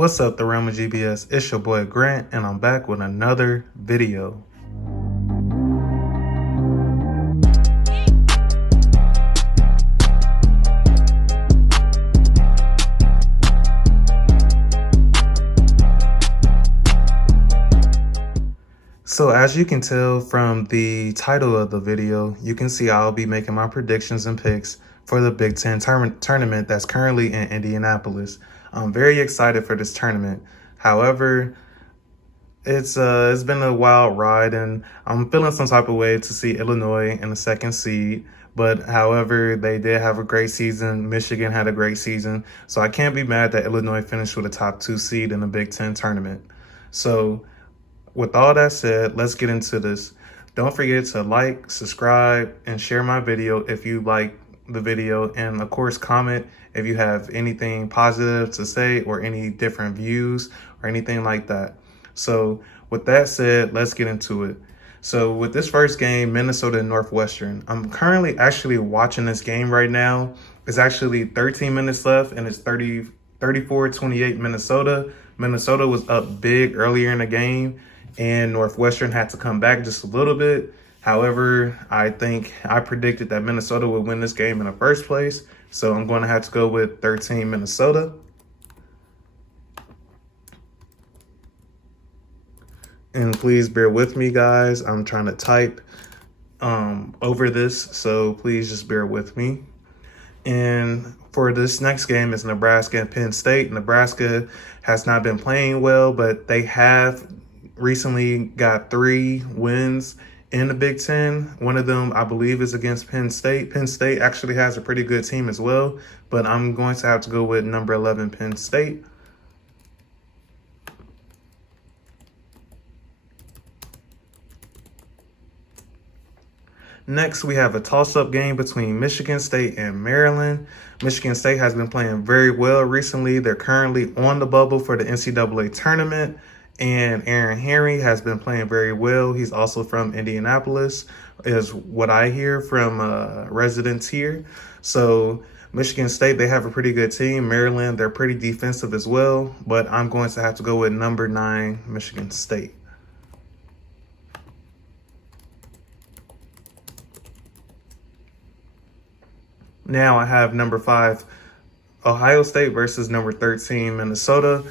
What's up, the realm of GBS? It's your boy Grant, and I'm back with another video. So as you can tell from the title of the video, you can see I'll be making my predictions and picks for the Big Ten tournament that's currently in Indianapolis. I'm very excited for this tournament. However, it's been a wild ride, and I'm feeling some type of way to see Illinois in the second seed. But however, they did have a great season. Michigan had a great season, so I can't be mad that Illinois finished with a top 2 seed in the Big Ten tournament. So with all that said, let's get into this. Don't forget to like, subscribe, and share my video if you like the video, and of course comment if you have anything positive to say or any different views or anything like that. So with that said, let's get into it. So with this first game, Minnesota and Northwestern, I'm currently actually watching this game right now. It's actually 13 minutes left, and it's 34-28 Minnesota. Minnesota was up big earlier in the game, and Northwestern had to come back just a little bit. However, I think I predicted that Minnesota would win this game in the first place, so I'm going to have to go with 13 Minnesota. And please bear with me, guys. I'm trying to type over this, so please just bear with me. And for this next game is Nebraska and Penn State. Nebraska has not been playing well, but they have recently got 3 wins in the Big Ten. One of them, I believe, is against Penn State. Penn State actually has a pretty good team as well, but I'm going to have to go with number 11 Penn State. Next, we have a toss-up game between Michigan State and Maryland. Michigan State has been playing very well recently. They're currently on the bubble for the NCAA tournament, and Aaron Henry has been playing very well. He's also from Indianapolis, is what I hear from residents here. So Michigan State, they have a pretty good team. Maryland, they're pretty defensive as well, but I'm going to have to go with number 9 Michigan State. Now I have number 5, Ohio State versus number 13, Minnesota.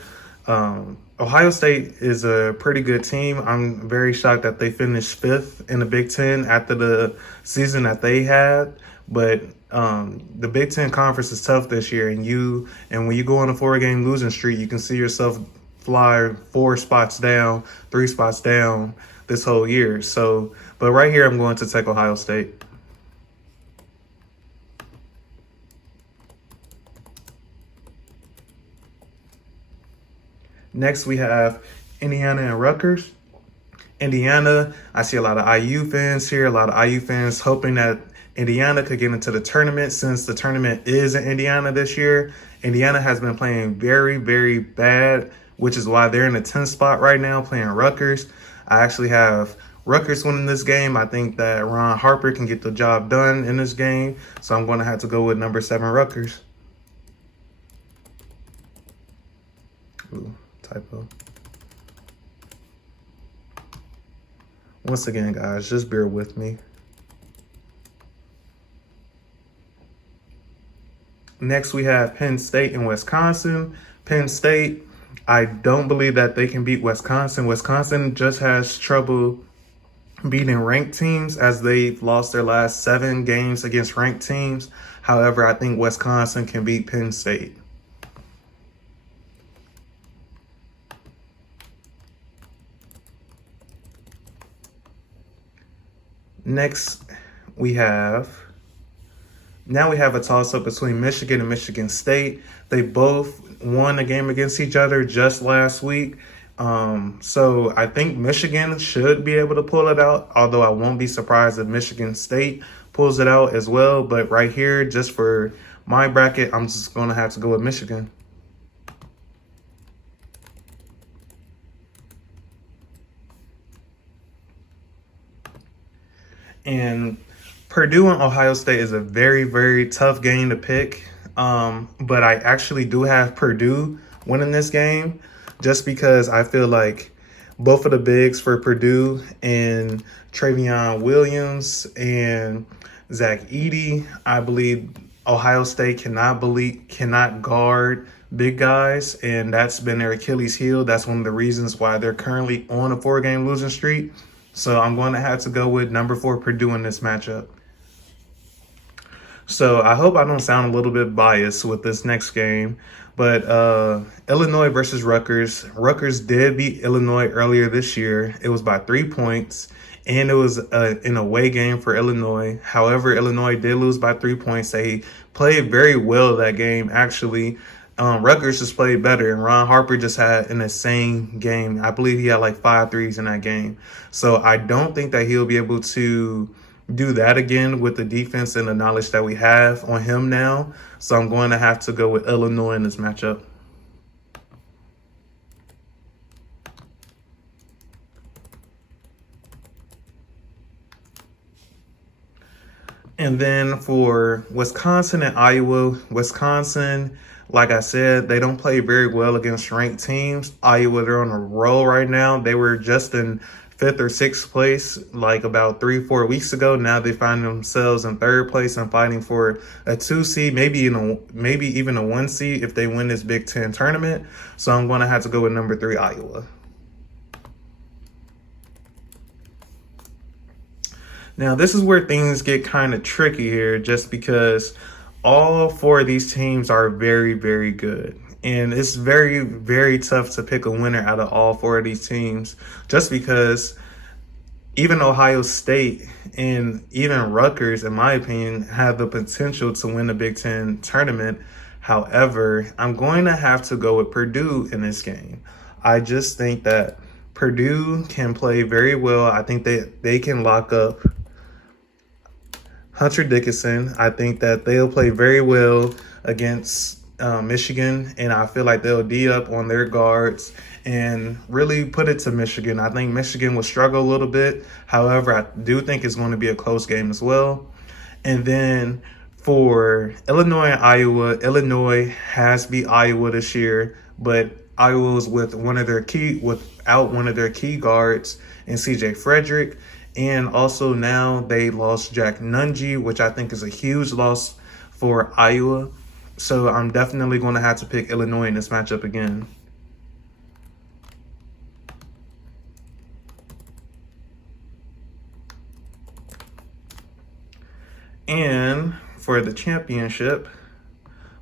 Ohio State is a pretty good team. I'm very shocked that they finished 5th in the Big Ten after the season that they had. But the Big Ten conference is tough this year, and when you go on a 4-game losing streak, you can see yourself fly 4 spots down, 3 spots down this whole year. So, but right here, I'm going to take Ohio State. Next, we have Indiana and Rutgers. Indiana, I see a lot of IU fans here, a lot of IU fans hoping that Indiana could get into the tournament since the tournament is in Indiana this year. Indiana has been playing very, very bad, which is why they're in the 10th spot right now playing Rutgers. I actually have Rutgers winning this game. I think that Ron Harper can get the job done in this game, so I'm going to have to go with number 7 Rutgers. Ooh. Typo. Once again, guys, just bear with me. Next, we have Penn State and Wisconsin. Penn State, I don't believe that they can beat Wisconsin. Wisconsin just has trouble beating ranked teams as they've lost their last 7 games against ranked teams. However, I think Wisconsin can beat Penn State. Next, we have a toss-up between Michigan and Michigan State. They both won a game against each other just last week. So I think Michigan should be able to pull it out, although I won't be surprised if Michigan State pulls it out as well. But right here, just for my bracket, I'm just going to have to go with Michigan. And Purdue and Ohio State is a very, very tough game to pick. But I actually do have Purdue winning this game, just because I feel like both of the bigs for Purdue and Travion Williams and Zach Edey, I believe Ohio State cannot guard big guys, and that's been their Achilles heel. That's one of the reasons why they're currently on a 4-game losing streak. So I'm going to have to go with number 4 Purdue in this matchup. So I hope I don't sound a little bit biased with this next game, but Illinois versus Rutgers. Rutgers did beat Illinois earlier this year. It was by 3 points, and it was an away game for Illinois. However, Illinois did lose by 3 points. They played very well that game, actually. Rutgers just played better, and Ron Harper just had an insane game. I believe he had like 5 threes in that game. So I don't think that he'll be able to do that again with the defense and the knowledge that we have on him now. So I'm going to have to go with Illinois in this matchup. And then for Wisconsin and Iowa, Wisconsin, like I said, they don't play very well against ranked teams. Iowa, they're on a roll right now. They were just in 5th or 6th place like about 3-4 weeks ago. Now they find themselves in 3rd place and fighting for a 2 seed, maybe even a 1 seed if they win this Big Ten tournament. So I'm going to have to go with number 3 Iowa. Now this is where things get kind of tricky here, just because all 4 of these teams are very, very good. And it's very, very tough to pick a winner out of all 4 of these teams, just because even Ohio State and even Rutgers, in my opinion, have the potential to win the Big Ten tournament. However, I'm going to have to go with Purdue in this game. I just think that Purdue can play very well. I think they can lock up Hunter Dickinson. I think that they'll play very well against Michigan, and I feel like they'll D up on their guards and really put it to Michigan. I think Michigan will struggle a little bit. However, I do think it's going to be a close game as well. And then for Illinois and Iowa, Illinois has beat Iowa this year, but Iowa's without one of their key guards in CJ Frederick. And also now they lost Jack Nunge, which I think is a huge loss for Iowa. So I'm definitely going to have to pick Illinois in this matchup again. And for the championship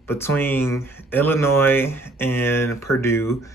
between Illinois and Purdue,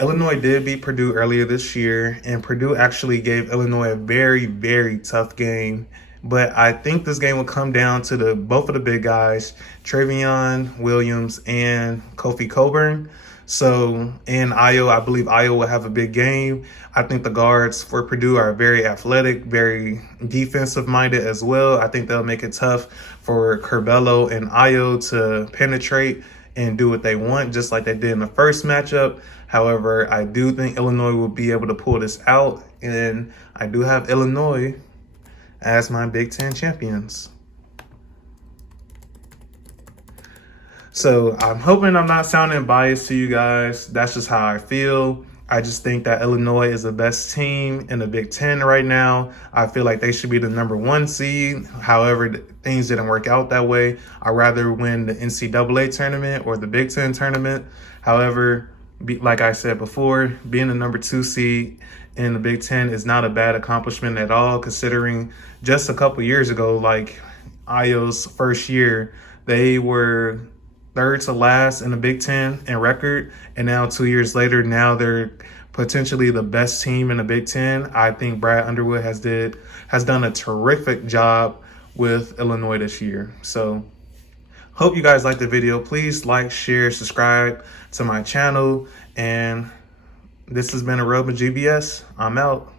Illinois did beat Purdue earlier this year, and Purdue actually gave Illinois a very, very tough game. But I think this game will come down to both of the big guys, Travion Williams and Kofi Cockburn. So in Iowa, I believe Iowa will have a big game. I think the guards for Purdue are very athletic, very defensive-minded as well. I think they'll make it tough for Curbelo and Ayo to penetrate and do what they want, just like they did in the first matchup. However, I do think Illinois will be able to pull this out, and I do have Illinois as my Big Ten champions. So I'm hoping I'm not sounding biased to you guys. That's just how I feel. I just think that Illinois is the best team in the Big Ten right now. I feel like they should be the number 1 seed. However, things didn't work out that way. I'd rather win the NCAA tournament or the Big Ten tournament. However, like I said before, being the number 2 seed in the Big Ten is not a bad accomplishment at all, considering just a couple years ago, like Ayo's first year, they were 3rd to last in the Big Ten in record, and now 2 years later, now they're potentially the best team in the Big Ten. I think Brad Underwood has done a terrific job with Illinois this year. So hope you guys liked the video. Please like, share, subscribe to my channel, and this has been a Rub with GBS. I'm out.